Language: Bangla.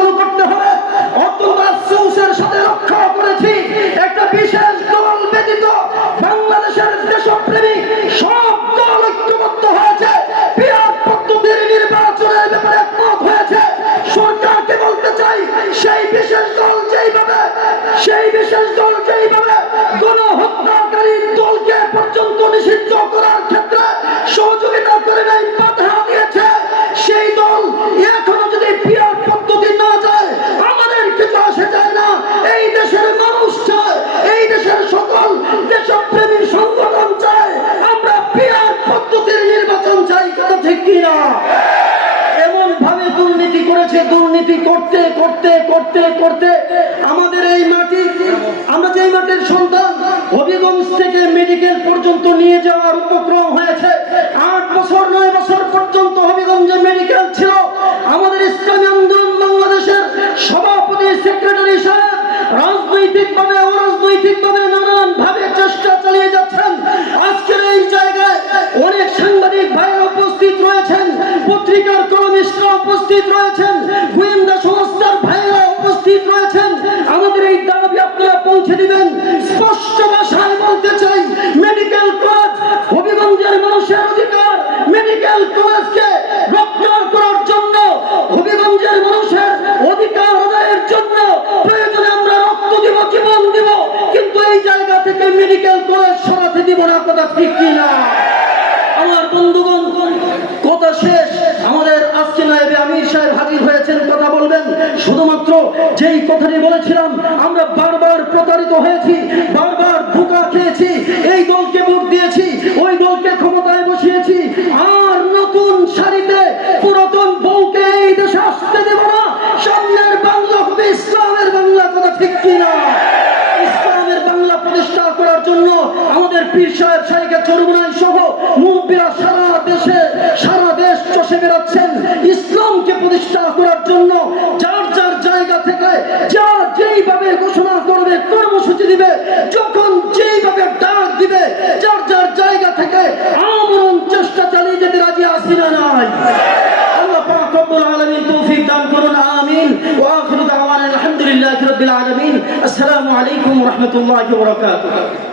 চালু করতে হবে। গেছে দুর্নীতি করতে করতে করতে করতে আমাদের এই মাটি, আমরা যেই মাটির সন্তান হবিগঞ্জ থেকে মেডিকেল পর্যন্ত নিয়ে যাওয়ার উপক্রম হয়েছে। আট বছর, নয় বছর পর্যন্ত হবিগঞ্জে মেডিকেল ছিল। আমাদের ইসলামী আন্দোলন বাংলাদেশের সভাপতি সেক্রেটারি সাহেব রাজনৈতিকভাবে, অরাজনৈতিকভাবে নানান ভাবে চেষ্টা চালিয়ে যাচ্ছেন। আজকের এই জায়গায় অনেক সাংবাদিক ভাইয়েরা উপস্থিত রয়েছেন। পত্রিকার উপস্থিত রয়েছেন। গোয়েন্দা সংস্থার ভাইয়েরা উপস্থিত রয়েছেন। আমাদের এই দাবি আপনারা পৌঁছে দিবেন। স্পষ্ট ভাষায় বলতে চাই মেডিকেল কলেজ হবিগঞ্জের মানুষের অধিকার মেডিকেল কলেজকে রক্ষা করার জন্য, হবিগঞ্জের মানুষের অধিকার আদায়ের জন্য প্রয়োজনে আমরা রক্ত দিব, জীবন দিব। কিন্তু এই জায়গা থেকে মেডিকেল কলেজ সরাতে দিব না, কথা ঠিক কিনা? আমার বন্ধুগণ, কথা শেষ। আমাদের যেই কথাটি বলেছিলাম, আমরা বারবার প্রতারিত হয়েছি, বারবার ধোকা খেয়েছি, এই দলকে ভোট দিয়েছি, ওই দলকে ক্ষমতায় বসিয়েছি, আর নতুন সারিতে পুরাতন বউকে এই দেশে আসতে দেব না। সামনের বাংলা হবে ইসলামের বাংলা কথা ঠিক কিনা? ইসলামের বাংলা প্রতিষ্ঠা করার জন্য আমাদের পীর সাহেব সহ মুরব্বীরা সারা দেশে, সারা দেশ চষে বেড়াচ্ছেন। ইসলামকে প্রতিষ্ঠা করার জন্য যার থেকে যা যেইভাবে ঘোষণা করবে, কর্মসূচি দিবে, যখন যেইভাবে ডাক দিবে, যার যার জায়গা থেকে আমরণ চেষ্টা চালিয়ে যেতে রাজি আসি না নাই। আল্লাহ পাক রব্বুল আলামিন তৌফিক দান করুন, আমিন। ওয়া আখিরু দাওয়ানা আলহামদুলিল্লাহি রাব্বিল আলামিন। আসসালামু আলাইকুম ওয়া রাহমাতুল্লাহি ওয়া বারাকাতুহু।